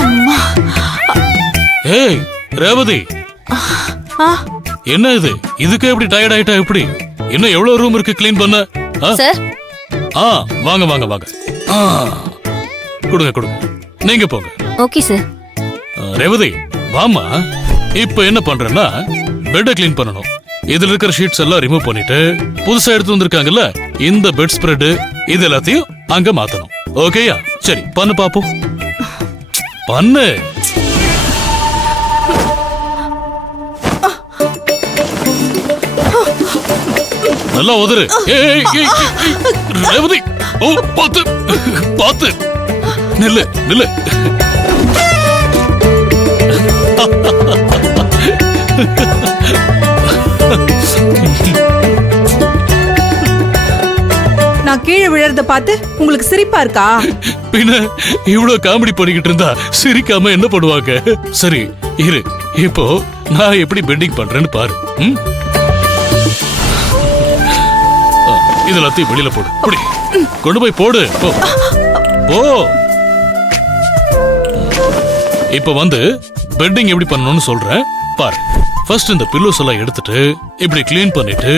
அம்மா. ஏய் ரேவதி, என்ன இது? இதுக்கு எப்படி டயர்ட் ஆயிட்டா? எப்படி இன்னும் எவ்வளவு ரூம் இருக்கு க்ளீன் பண்ண? சார், வாங்க வாங்க வாங்க. கொடுங்க கொடுங்க, நீங்க போங்க. Okay sir. ரேவதி வாமா. இப்ப என்ன பண்றேன்னா பெட்டை க்ளீன் பண்ணணும். இதுல இருக்கிற ஷீட்ஸ் எல்லாம் ரிமூவ் பண்ணிட்டு புதுசா எடுத்து வந்திருக்காங்கல்ல இந்த பெட் ஸ்ப்ரெட் இது எல்லாத்தையும் அங்க மாத்தணும். ஓகேயா? சரி பண்ணு பாப்போம். பண்ணு. நல்லா உதறு. ரேவதி, ஓ பாத்து பாத்து. நில்லு நில்லு. நான் கீழே விழறத பார்த்து உங்களுக்கு சிரிப்பா இருக்கா? பின்ன இவ்வளவு காமெடி பண்ணிக்கிட்டு இருந்தா சிரிக்காம என்ன பண்ணுவாங்க? சரி இரு, இப்போ நான் எப்படி பெண்டிங் பண்றேன்னு பாரு. இதெல்லாத்தையும் வெளியில போடு. அப்படி கொண்டு போய் போடு. போ. இப்ப வந்து பெட்டிங் எப்படி பண்ணணும்னு சொல்றேன் பாரு. ஃபர்ஸ்ட் இந்த பில்லோஸ் எல்லாம் எடுத்துட்டு இப்படி கிளீன் பண்ணிட்டு